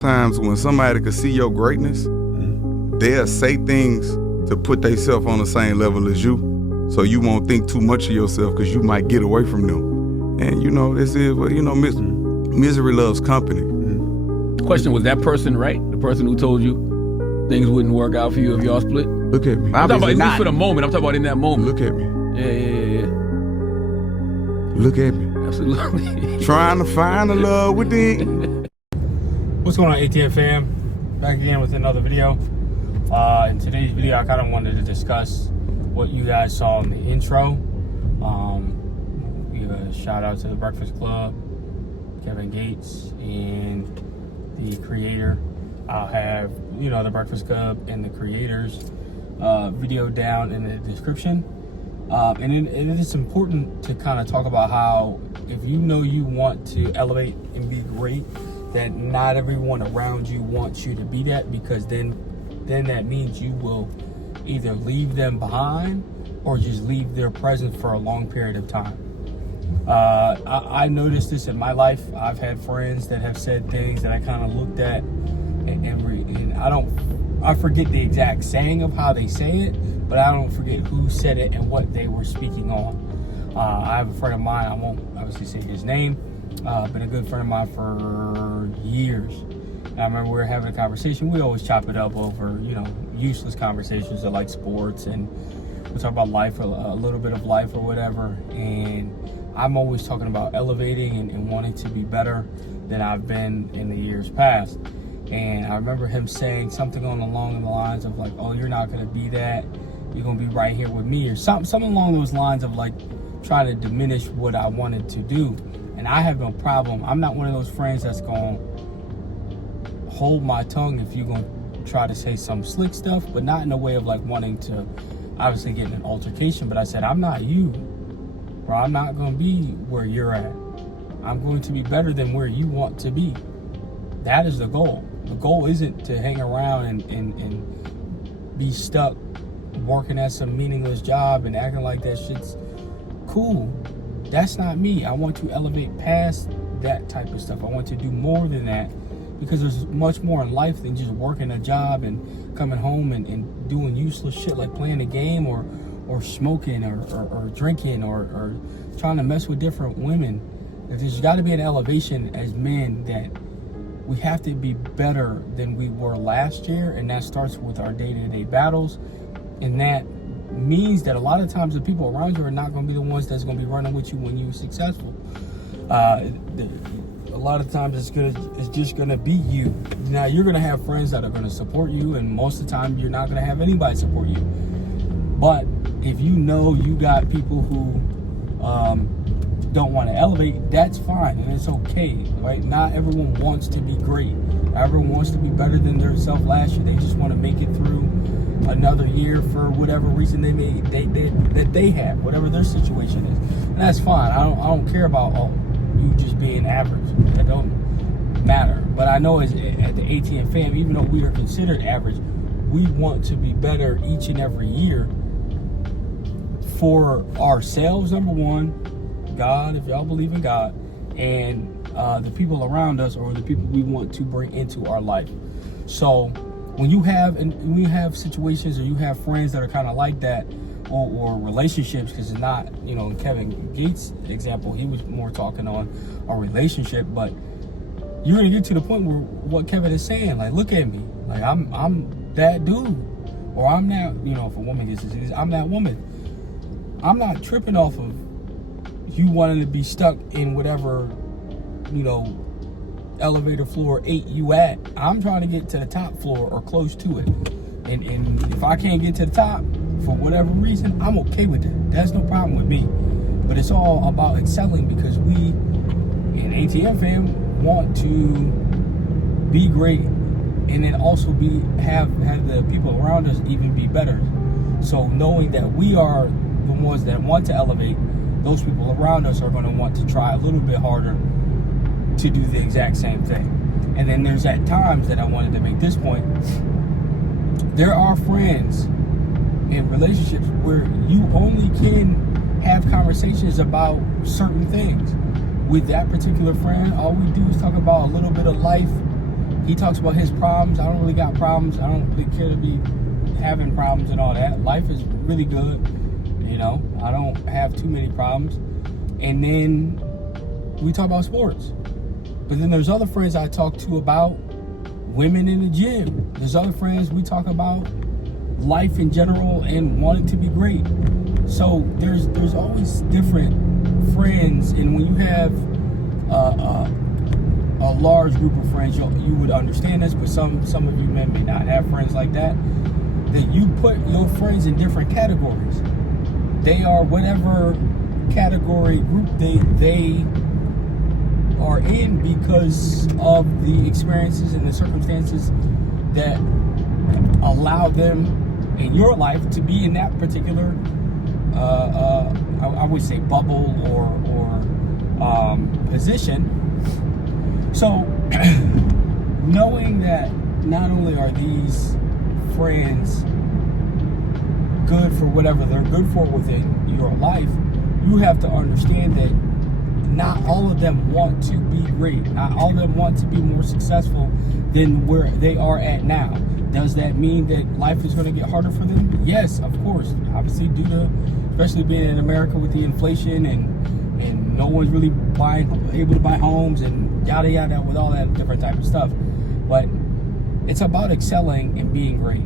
Times when somebody could see your greatness, they'll say things to put themselves on the same level as you, so you won't think too much of yourself because you might get away from them. And you know, this is what, you know, misery loves company. Question, was that person right? The person who told you things wouldn't work out for you if y'all split? Look at me. I'm talking about, at least for the moment. I'm talking about in that moment. Look at me. Yeah. Look at me. Absolutely. Trying to find the love within. What's going on, ATM fam? Back again with another video. In today's video, I kind of wanted to discuss what you guys saw in the intro. Give a shout out to the Breakfast Club, Kevin Gates, and the creator. I'll have, you know, the Breakfast Club and the creators video down in the description. And it is important to kind of talk about how, if you know you want to elevate and be great, that not everyone around you wants you to be that, because then that means you will either leave them behind or just leave their presence for a long period of time. I noticed this in my life. I've had friends that have said things that I kind of looked at and I forget the exact saying of how they say it, but I don't forget who said it and what they were speaking on. I have a friend of mine, I won't obviously say his name, been a good friend of mine for years. And I remember we were having a conversation. We always chop it up over, you know, useless conversations that like sports, and we talk about life, a little bit of life or whatever. And I'm always talking about elevating and wanting to be better than I've been in the years past. And I remember him saying something along the lines of like, oh, you're not going to be that. You're going to be right here with me, or something along those lines of like trying to diminish what I wanted to do. And I have no problem. I'm not one of those friends that's going to hold my tongue if you're going to try to say some slick stuff, but not in a way of like wanting to obviously get in an altercation. But I said, I'm not you, bro. I'm not going to be where you're at. I'm going to be better than where you want to be. That is the goal. The goal isn't to hang around and be stuck working at some meaningless job and acting like that shit's cool. That's not me. I want to elevate past that type of stuff. I want to do more than that, because there's much more in life than just working a job and coming home and doing useless shit like playing a game or smoking or drinking or trying to mess with different women. There's got to be an elevation as men that we have to be better than we were last year, and that starts with our day-to-day battles. And that means that a lot of times the people around you are not going to be the ones that's going to be running with you when you're successful. A lot of times it's just going to be you. Now, you're going to have friends that are going to support you, and most of the time you're not going to have anybody support you. But if you know you got people who don't want to elevate, that's fine, and it's okay, right? Not everyone wants to be great. Everyone wants to be better than themselves last year. They just want to make it through another year for whatever reason they have, whatever their situation is, and that's fine. I don't care about you just being average. That don't matter. But I know at the ATM fam, even though we are considered average, we want to be better each and every year for ourselves, number one, God, if y'all believe in God, and the people around us, or the people we want to bring into our life. So when you have situations, or you have friends that are kind of like that, or relationships, because it's not, you know, in Kevin Gates' example, he was more talking on a relationship, but you're gonna get to the point where what Kevin is saying, like, look at me, like I'm that dude, or I'm that, you know, if a woman gets this, I'm that woman. I'm not tripping off of you wanting to be stuck in whatever, you know, elevator floor 8 you at. I'm trying to get to the top floor or close to it. And if I can't get to the top for whatever reason, I'm okay with that. That's no problem with me. But it's all about excelling, because we in ATM fam want to be great, and then also have the people around us even be better. So knowing that we are the ones that want to elevate, those people around us are going to want to try a little bit harder to do the exact same thing. And then there's at times that I wanted to make this point. There are friends in relationships where you only can have conversations about certain things. With that particular friend, all we do is talk about a little bit of life, He talks about his problems. I don't really got problems. I don't really care to be having problems and all that. Life is really good. You know, I don't have too many problems. And then we talk about sports. But then there's other friends I talk to about women in the gym. There's other friends we talk about life in general and wanting to be great. So there's always different friends, and when you have a large group of friends, you would understand this, but some of you may not have friends like that. That you put your friends in different categories. They are whatever category group they are in because of the experiences and the circumstances that allow them in your life to be in that particular I would say bubble or position. So knowing that not only are these friends good for whatever they're good for within your life, you have to understand that not all of them want to be great. Not all of them want to be more successful than where they are at now. Does that mean that life is going to get harder for them? Yes, of course. Obviously, due to, especially being in America with the inflation and no one's really able to buy homes and yada yada with all that different type of stuff. But it's about excelling and being great.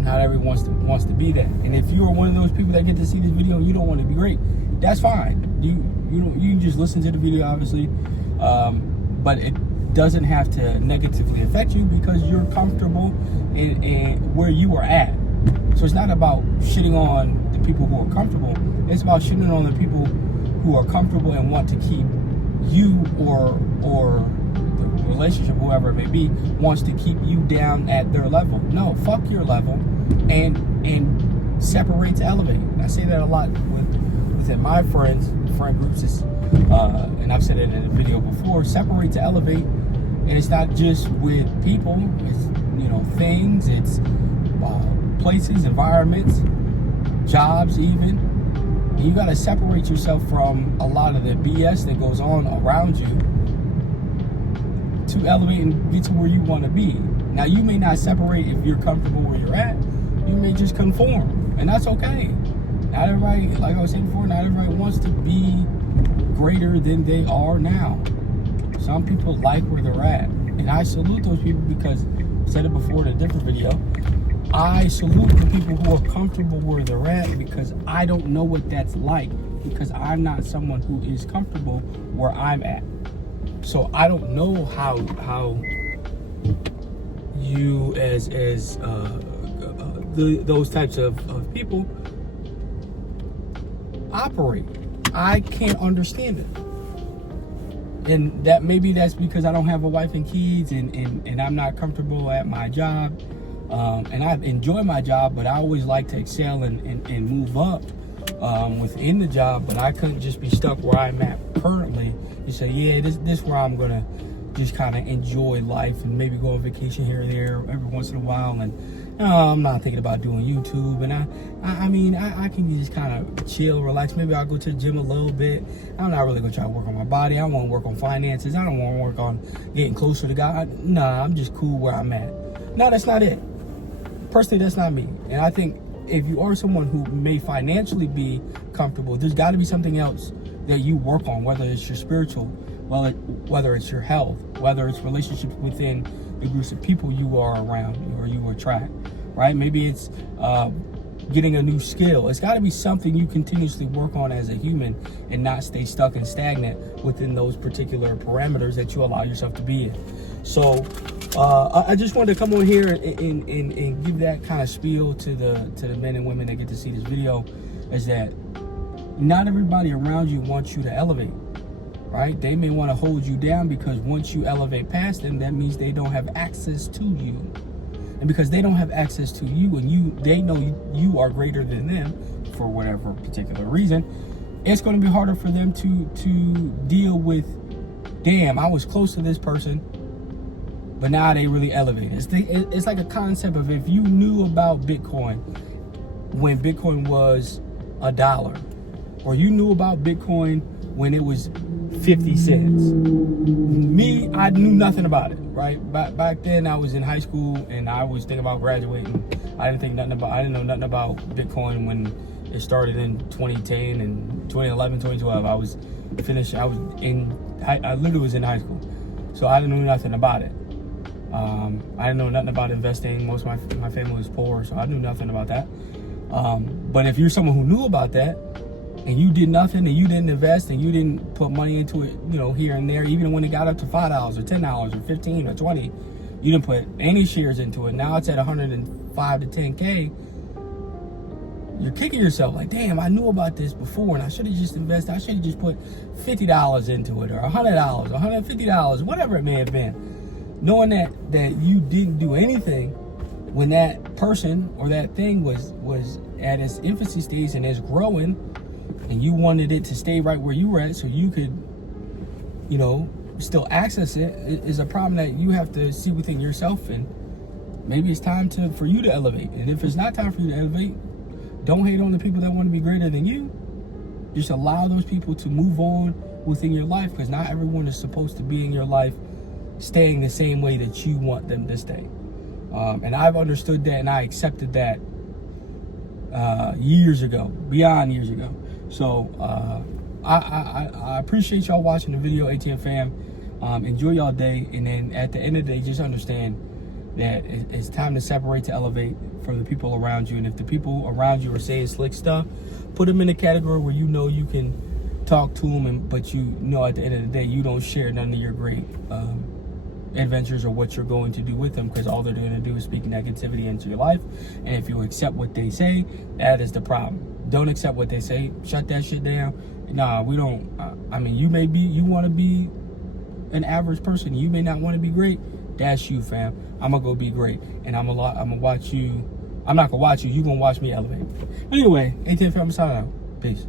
Not everyone wants to be that. And if you are one of those people that get to see this video and you don't want to be great, that's fine. You can just listen to the video, obviously, but it doesn't have to negatively affect you because you're comfortable in where you are at. So it's not about shitting on the people who are comfortable. It's about shitting on the people who are comfortable and want to keep you or the relationship, whoever it may be, wants to keep you down at their level. No, fuck your level and separate to elevate. I say that a lot within my friend groups, and I've said it in a video before. Separate to elevate, and it's not just with people. It's things. It's places, environments, jobs, even. And you got to separate yourself from a lot of the BS that goes on around you to elevate and get to where you want to be. Now, you may not separate if you're comfortable where you're at. You may just conform, and that's okay. Not everybody, like I was saying before, not everybody wants to be greater than they are now. Some people like where they're at, and I salute those people because I said it before in a different video. I salute the people who are comfortable where they're at because I don't know what that's like because I'm not someone who is comfortable where I'm at. So I don't know how you as those types of people operate. I can't understand it. And that maybe that's because I don't have a wife and kids and I'm not comfortable at my job. And I enjoy my job, but I always like to excel and move up within the job. But I couldn't just be stuck where I'm at currently and say, yeah, this where I'm gonna just kind of enjoy life and maybe go on vacation here or there every once in a while. And I'm not thinking about doing YouTube. And I mean, I can just kind of chill, relax. Maybe I'll go to the gym a little bit. I'm not really gonna try to work on my body. I want to work on finances. I don't want to work on getting closer to God. Nah, I'm just cool where I'm at. No, that's not it. Personally, that's not me. And I think if you are someone who may financially be comfortable, there's got to be something else that you work on, whether it's your spiritual, whether it's your health, whether it's relationships within the groups of people you are around or you attract, right? Maybe it's getting a new skill. It's got to be something you continuously work on as a human and not stay stuck and stagnant within those particular parameters that you allow yourself to be in. So I just wanted to come on here and give that kind of spiel to the men and women that get to see this video, is that not everybody around you wants you to elevate, right? They may want to hold you down because once you elevate past them, that means they don't have access to you. And because they don't have access to you and they know you are greater than them for whatever particular reason, it's going to be harder for them to deal with, damn, I was close to this person, but now they really elevate. It's like a concept of if you knew about Bitcoin when Bitcoin was $1, or you knew about Bitcoin when it was 50 cents. Me, I knew nothing about it, right? Back then, I was in high school and I was thinking about graduating. I didn't know nothing about Bitcoin when it started in 2010 and 2011, 2012. I literally was in high school, so I didn't know nothing about it. I didn't know nothing about investing. Most of my family was poor, so I knew nothing about that. But if you're someone who knew about that, and you did nothing, and you didn't invest, and you didn't put money into it, here and there, even when it got up to $5 or $10 or 15 or 20, you didn't put any shares into it. Now it's at 105 to 10K. You're kicking yourself like, damn, I knew about this before, and I should have just invested. I should have just put $50 into it, or $100, $150, whatever it may have been. Knowing that you didn't do anything when that person or that thing was at its infancy stage and is growing, and you wanted it to stay right where you were at so you could, still access it, is a problem that you have to see within yourself. And maybe it's time for you to elevate. And if it's not time for you to elevate, don't hate on the people that want to be greater than you. Just allow those people to move on within your life, because not everyone is supposed to be in your life staying the same way that you want them to stay. And I've understood that, and I accepted that years ago, beyond years ago. So I appreciate y'all watching the video, ATM fam. Enjoy y'all day, and then at the end of the day, just understand that it's time to separate, to elevate from the people around you. And if the people around you are saying slick stuff, put them in a category where you can talk to them, but at the end of the day, you don't share none of your great adventures or what you're going to do with them, because all they're going to do is speak negativity into your life. And if you accept what they say, that is the problem. Don't accept what they say. Shut that shit down. Nah, we don't. You want to be an average person. You may not want to be great. That's you, fam. I'm gonna go be great, and I'm gonna watch you. I'm not gonna watch you. You gonna watch me elevate. Anyway, ATM fam, signing out. Peace.